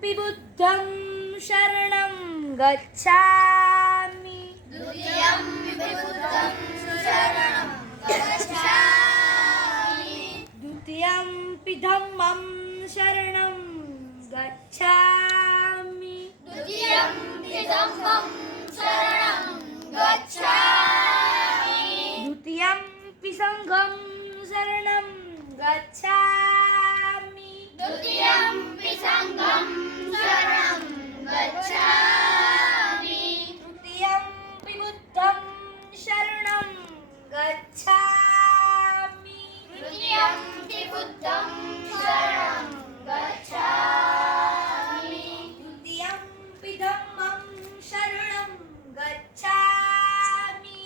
द्वितीयम्पि बुद्धं शरणं गच्छामि द्वितीयम्पि धम्मं शरणं गच्छामि द्वितीयम्पि संघं शरणं गच्छामि तृतीयम्पि बुद्धं शरणं गच्छामि तृतीयम्पि धम्मं शरणं गच्छामि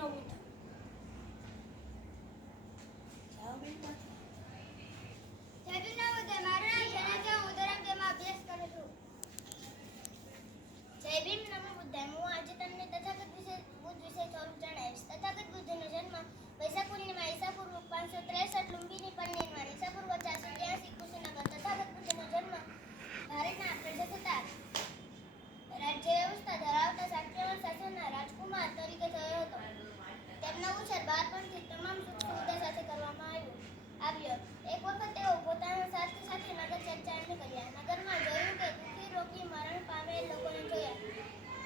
નો બુદ્ધ. જય ભીમ નમો બુદ્ધાય. મારું નામ જનક છે. હું ધોરણ 2 માં અભ્યાસ કરું છું. જય ભીમ નમો બુદ્ધાય. હું આજે તમને તથાગત બુદ્ધ વિશે થોડું જણાવીશ. તથાગત બુદ્ધનો જન્મ વૈશાખ પૂર્ણિમા ઈસા પૂર્વ 563 લુંબિની પરિણીમાં ઈસા પૂર્વ 482 કુશીનગર. તથાગત બુદ્ધનો જન્મ ભારતના પ્રજાસત્તાક રાજ્ય વ્યવસ્થા ધરાવતા શાક્યવંશ શાસનના રાજકુમાર તરીકે થયો હતો. તેમનો ઉછેર બાળપણથી તમામ સુખ સુવિધા સાથે કરવામાં આવ્યો. એક વખત તેઓ પોતાના સાથી સાથે નગર ચર્ચાએ નીકળ્યા. નગરમાં જોયું કે દુઃખી રોગી મરણ પામેલ લોકોને જોયા.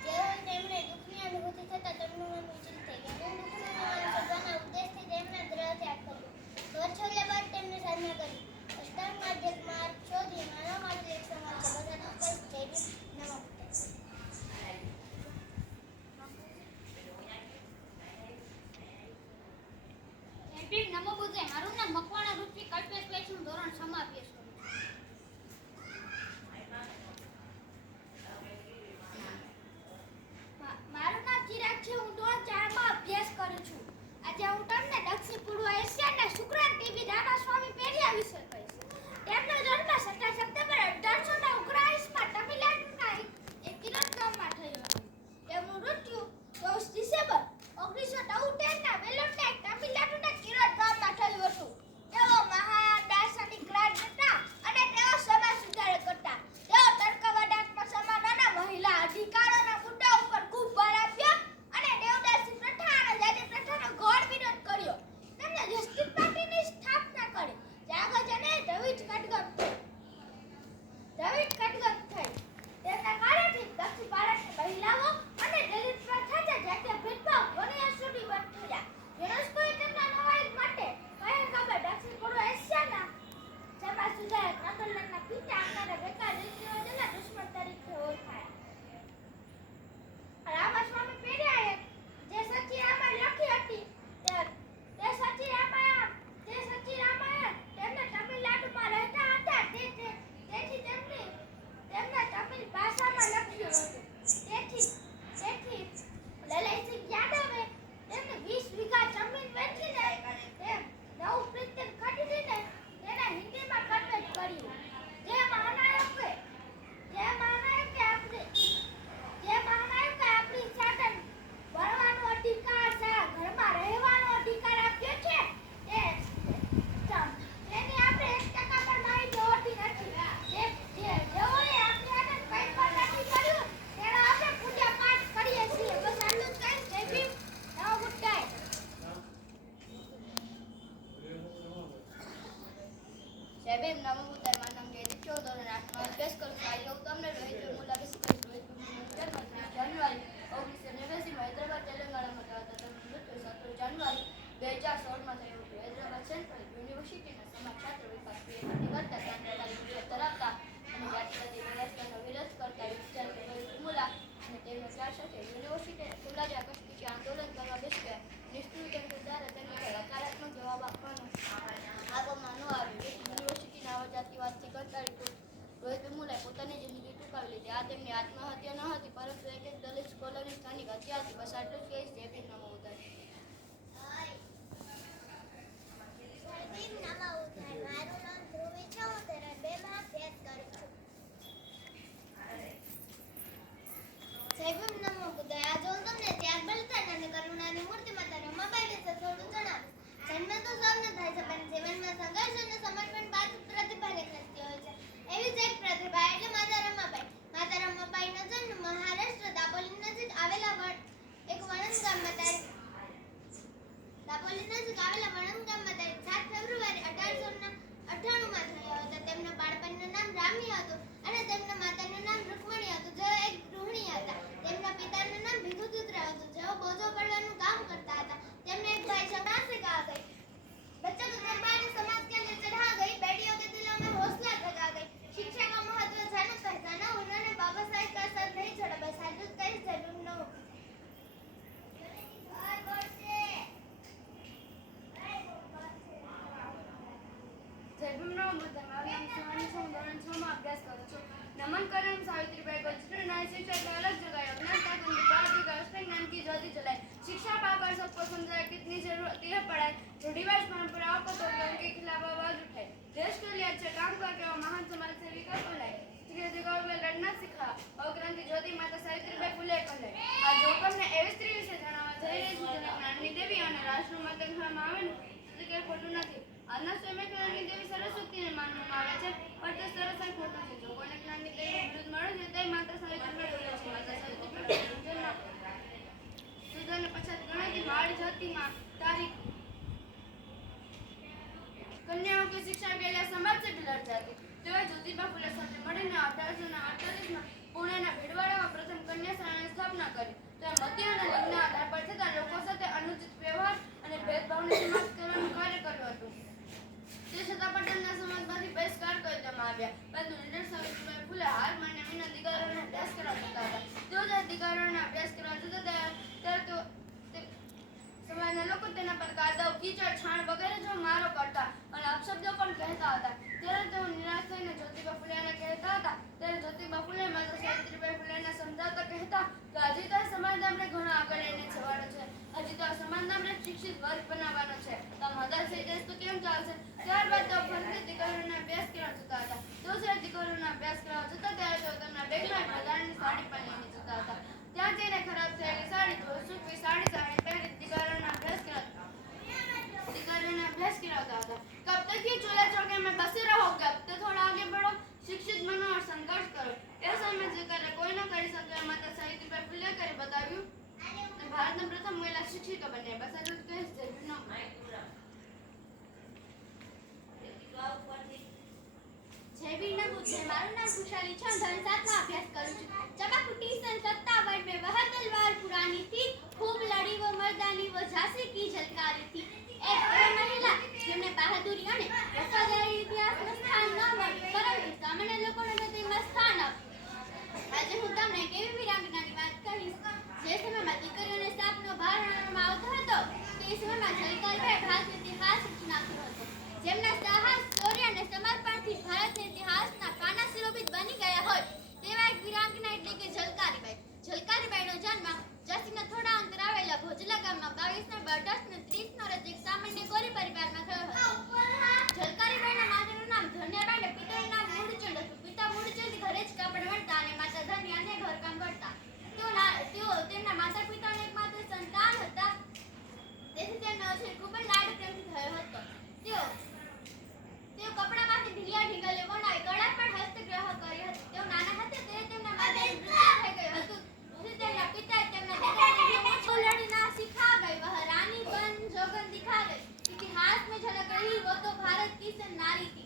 જેઓએ તેમને દુઃખની અનુભૂતિ થતાં તેમનું મન વિચલિત થઈ ગયું. દુઃખનું નિવારણ શોધવાના ઉદ્દેશથી તેમણે ગ્રહ ત્યાગ કર્યો. ઘર છોડ્યા બાદ તેમણે સાધના કરી. અષ્ટાંગ માર્ગ શોધી માનવ માટે એક સમાજ છે. બધા દુઃખ જય ભીમ નમો બુદ્ધાય. જય ભીમ નમો બુદ્ધાય. મારું નામ મકવાણા ઋત્વિક કલ્પેશ વૈશ. હું ધોરણ 6 માં અભ્યાસ કરું છું. મારું નામ ચિરાગ છે. હું ધોરણ 4 માં અભ્યાસ કરું છું. આજે હું તમને દક્ષિણ પૂર્વ એશિયાના શુક્રાન ટીબી રામાસ્વામી પેરિયા વિશે કહીશ. તેમનો જન્મ 17 સપ્ટેમ્બર 1819 માં તમિલનાડુના એક કિરોડ ગામમાં થયો હતો. તેમનું મૃત્યુ 24 ડિસેમ્બર 1973 ના વેલોરના એક તમિલનાડુના કિરોડ ગામમાં થયું હતું. તેઓ મહાન દાર્શનિક રાજ હતા અને તેઓ સમાજ સુધારક હતા. તેઓ તર્કવાદાત્મક સમાનતા, મહિલા અધિકારોના મુદ્દા ઉપર ખૂબ ભાર આપ્યો અને દેવદાસી પ્રથા અને જાતિ પ્રથાનો ઘોર વિરોધ કર્યો. તેમણે જસ્ટિસ પાર્ટીની સ્થાપના કરી, જે આગળ જઈને દ્રવિડ કડગમ થઈ. તેમના કાર્યથી દક્ષિણ ભારતની મહિલાઓ અને દલિત પ્રથા જાતીય ભેદભાવ ઘણી હદ સુધી બંધ થયા. યુનેસ્કોએ તેમના નવાઈ માટે કહેર દક્ષિણ પૂર્વ એશિયાના સમાજ સુધારક નગરલાલના પિતા અને બેકાર રીતિઓ જેના દુશ્મન તરીકે ઓળખાયા. રામાસ્વામી પેરિયાએ જે સચી રામાયણ લખી હતી તે સચી રામાયણ તેમને તમિલનાડુમાં રહેતા હતા તેથી તેમણે તમિલ ભાષામાં લખ્યું હતું. તેથી લલાઈસિંહ યાદવે તેમને 20 વીઘા જમીન વેચીને 9 પ્રીતમ ખરીદીને તેને હિન્દીમાં કન્વર્ટ કર્યું. જે મહાનાયકે આપણી સાધન ભણવાનો અધિકાર છે, ઘરમાં રહેવાનો અધિકાર આપ્યો છે, તેની આપણે 1% પણ માહિતી હોતી નથી. જેઓએ આપણી હાથે કંઈ પણ નથી કર્યું તેનો આપણે પૂજા પાઠ કરીએ છીએ. બસ આટલું જ કહીશ. જય ભીમ નમો બુદ્ધાય. જય ભીમ નમો બુદ્ધાય. મારું નામ જયદીપ છે. હું ધોરણ 8 માં અભ્યાસ કરું છું. આજે હું તમને રોહિત વેમુલા વિશે કહીશ. રોહિત વેમુલાનો જન્મ 3 જાન્યુઆરી 1989 માં હૈદરાબાદ તેલંગાણામાં થયો હતો. તેમનું મૃત્યુ 17 જાન્યુઆરી 2016 માં થયું હતું. હૈદરાબાદ સેન્ટ્રલ યુનિવર્સિટીના સમાજશાસ્ત્ર વિભાગ PhD કરતા સાંપ્રદાયિક વિચાર ધરાવતા અને જાતિવાદી વ્યવસ્થાનો વિરોધ કરતા વિચારક રોહિત વેમુલા અને તેમનો ચાર સાથે યુનિવર્સિટી ખુલ્લા કસ્તીથી આંદોલન કરવા બેસ્યા. નિષ્ઠુર દ્વારા તેમને હકારાત્મક જવાબ આપવાનો આપવામાં ન આવ્યો. યુનિવર્સિટીના જાતિવાદથી કંટાળી રોહિત વેમુલાએ પોતાની જિંદગી ટૂંકાવી લીધી. આ તેમની આત્મહત્યા ન હતી, પરંતુ એક દલિત સ્કોલરની સ્થાનિક હત્યા હતી. બસ આટલું જ કહીશ. જય ભીમ નમો બુદ્ધાય. જય ભીમ નમો બુદ્ધાય. મારું નામ ધ્રુવી છે. હું ધોરણ 2 માં અભ્યાસ કરું છું. જય ભીમ નમો બુદ્ધાય. આજે હું તમને ત્યાગ, બલિદાન અને કરુણાની મૂર્તિ માતા રમાબાઈ વિશે થોડું જણાવીશ. જન્મ તો સૌને થાય છે, પણ જીવનમાં સંઘર્ષ અને સમર્પણ બાદ પ્રતિભા નીકળતી હોય છે. એવી જ એક પ્રતિભા એટલે માતા રમાબાઈ. માતા રમાબાઈનો જન્મ મહારાષ્ટ્ર દાપોલી નજીક આવેલા વણંદ ગામમાં તારીખ 7 ફેબ્રુઆરી 1898 માં થયો હતો. તેમના બાળપણનું નામ રામી હતું અને તેમના માતાનું નામ રૂકમણી હતું, જેઓ એક ગૃહિણી હતા. તેમના પિતાનું નામ ભીખુદૂતરા હતું, જેઓ બોજો પડવાનું કામ કરતા હતા. તેમને એક ભાઈ शनासिका आ गई। बच्चों को दरबार समाज के लिए चढ़ा गई। बेटियों के दिलों में हौसला जगा गई। शिक्षा का महत्व जाना पहचाना। उन्होंने बाबा साहेब का सर नहीं छोड़ा। बस हाजुत कहीं जरूर न हो। अभ्यास करूँ नमन करम सावित्रीबाई बचना शिक्षक अलग जगह अपना ज्ञान की ज्योति जलाए। शिक्षा पाकर सबको समझाए कितनी जरूरत है पढ़ाई। रूढ़िवादी परंपराओं को तोड़कर उनके खिलाफ आवाज उठाए। देश के लिए अच्छे काम करके वो महान समाज सेविका को लाए। स्त्री अधिकारों के लिए लड़ना सीखा और क्रांति ज्योति माता सावित्रीबाई फुले કહે આ જોકમને એવી સ્ત્રી વિશે જણાવવા જઈ રહી છું જેને જ્ઞાનની દેવી અને રાષ્ટ્રનું માતા કહેવામાં આવે ને તો કે ખોટું નથી. આજના સમયમાં જ્ઞાનની દેવી સરસ્વતીને માનવામાં આવે છે પણ તે સરસ અને ખોટું છે. જો કોઈને જ્ઞાનની દેવીનું બિરુદ મળે છે તે માતા સાવિત્રીબાઈ ફુલે છે. માતા સાવિત્રીબાઈ સુધાને પછાત ગણાતી માળી જાતિમાં તારીખ कन्याओं की शिक्षा के लिए समाज से भी लड़ जाती. તેઓ જ્યોતિબા ફુલે સાથે મળીને 1848માં પુણેના ભીડવાડામાં પ્રથમ કન્યા શાળાની સ્થાપના કરી. તેઓ મતી અને લિંગના આધાર પર થતા લોકો સાથે અનુચિત વ્યવહાર અને ભેદભાવને સમાપ્ત કરવાનું કાર્ય કર્યું હતું. તે છતાં પટેલના સમાજમાંથી બહિષ્કાર કરી દેવામાં આવ્યા. પરંતુ લીડર સાવિત્રીબાઈ ફુલે હાર માન્યા વિના દીકરીઓને અભ્યાસ કરવા જતા હતા. તેઓ જ્યારે દીકરીઓને અભ્યાસ કરવા જતા ત્યારે તેઓ સમાજના લોકો તેના પર કાદવ, કીચડ, છાણ વગેરે જો મારો કરતા અને અપશબ્દો પણ કહેતા હતા. ત્યારે તેઓ નિરાશ થઈને જ્યોતિબા ફુલેને કહેતા હતા. ત્યારે જ્યોતિબા ફુલે માતા સાવિત્રીબાઈ ફુલેને સમજાવતા કહેતા કે હજી તો આ સમાજ આપણે ઘણો આગળ લઈને જવાનો છે. હજી તો આ સમાજને આપણે શિક્ષિત વર્ગ બનાવવાનો છે. તો હતાશ થઈ જઈશ તો કેમ ચાલશે? ત્યારબાદ તેઓ ફરીથી દીકરીઓને અભ્યાસ કરવા જતા હતા. તેઓ જ્યારે દીકરીઓને અભ્યાસ કરવા જતા ત્યારે તેઓ તેમના બેગમાં વધારાની સાડી પણ લઈને જતા હતા. ત્યાં જઈને ખરાબ થયેલી સાડી ધોઈ સૂકવી સાડી પહેરી દીકરીઓને અભ્યાસ કરાવતા હતા. कब तक ये चूल्हा चौके में बसे रहोगे? अब तो थोड़ा आगे बढ़ो, शिक्षित बनो और संघर्ष करो. એ સમય જે કાર્ય કોઈ ન કરી શકે માતા સાવિત્રીબાઈ ફુલે કરી બતાવ્યું. ભારતના પ્રથમ મહિલા શિક્ષિકા બન્યા. બસ આટલું જ કહીશ. જય વીર નમો જય. મારું નામ ખુશાલી છે. ધોરણ 7 માં અભ્યાસ કરું છું. चमकती सन 57 में वह तलवार पुरानी थी, खूब लड़ी वो मर्दानी वो झांसी की झलकारी थी. एक महिला જેમને બહાદુરી અને વફાદારી ઇતિહાસમાં સ્થાન ન મળ્યું પરંતુ સામાન્ય લોકોને તો તેમાં સ્થાન આપ્યું. આજે હું તમને એક એવી વીરાંગનાની વાત કહીશ જે સમયમાં દીકરીઓને સાપનો ભાર આણવામાં આવતો હતો તે સમયમાં ઝલકારીબાઈ ભારતનો ઇતિહાસ રચી નાખ્યો હતો. જેમના સાહસ, શૌર્ય અને સમર્પણથી ભારતના ઇતિહાસના પાના શિરોબિત બની ગયા હોય તેવા એક વીરાંગના એટલે કે ઝલકારીબાઈ. ઝલકારીબાઈનો જન્મ ઝાંસીના થોડા અંતર આવેલા ભોજલા ગામમાં 22 ને 30 નો રોજ એક સામાન્ય ગોરી પરિવારમાં થયો હતો. ઝલકારીબાઈના માતાનું નામ ધન્યાબાઈ અને પિતાનું નામ મૂળચંદ હતું. પિતા મૂળચંદ ઘરે જ કાપડ વણતા અને માતા ધન્યા અન્ય ઘરકામ કરતા. તેઓ તેમના માતા પિતાના એકમાત્ર સંતાન હતા. તેથી તેમનો ઉછેર ખૂબ જ લાડ પ્રેમથી થયો હતો. તેઓ કપડામાંથી ઢીલિયા ઢીંગલીઓ બનાવી કળા પણ હસ્તગ્રહ કરી હતી. તેઓ નાના હતા ત્યારે તેમના માતાનું મૃત્યુ થઈ ગયું હતું. તેમના પિતાએ તેમના દીકરાને બોલણી ના सिखा गई वह रानी बन जोगन दिखा गई. इतिहास में झलक रही वो तो भारत की सन नारी थी.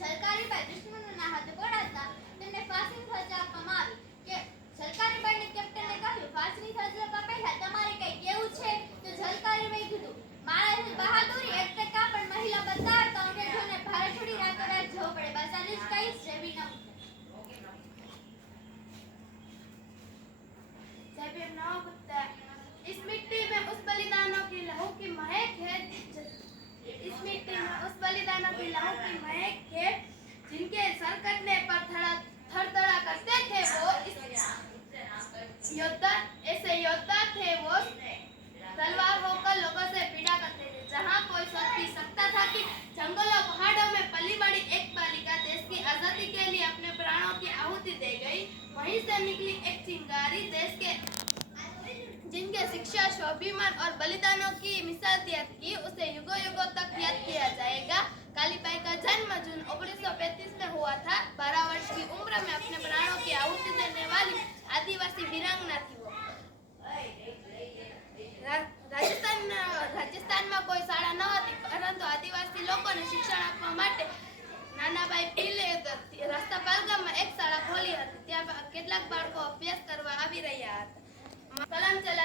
ઝલકારીબાઈ દુશ્મનોના હાથે પડાતા તેમને ફાંસીની સજા આપવામાં આવી. કે ઝલકારીબાઈને કેપ્ટને કહ્યું ફાંસીની સજા પહેલા તમારે કઈ કેવું છે? તો ઝલકારીબાઈ કીધું મારા બહાદુરી એટલે કા પણ મહિલા બતાવતા અંગ્રેજોને ભારે છોડી રાતોરાત જવું પડે. બસ આટલું જ કહીશ. જય વીર નમો. इस मिट्टी में उस बलिदानों की लहू की महक है. इस मिट्टी में उस बलिदानों की लहू की महक है जिनके सर कटने पर थरथरा करते थे वो योद्धा. ऐसे योद्धा थे वो तलवार होकर लोगों से पीड़ा करते थे. जहाँ कोई सोच भी सकता था कि जंगलों पहाड़ों में पली बड़ी एक बालिका देश की आजादी के लिए अपने प्राणों की आहुति दे गई. वहीं से निकली एक चिंगारी देश के जिनके शिक्षा, स्वाभिमान और बलिदानों की मिसाल की उसे युगों युगों तक याद किया जाएगा. कालीबाई का जन्म जून 1935 में हुआ था. 12 वर्ष की उम्र में अपने प्राणों की आहुति देने वाली आदिवासी वीरांगना थी वो. રાજસ્થાનમાં કોઈ શાળા ન હતી પરંતુ આદિવાસી લોકોને શિક્ષણ આપવા માટે નાનાબાઈ પીલે રસ્તાપાલ ગામમાં એક શાળા ખોલી હતી. ત્યાં કેટલાક બાળકો અભ્યાસ કરવા આવી રહ્યા હતા. કલમ ચલાવી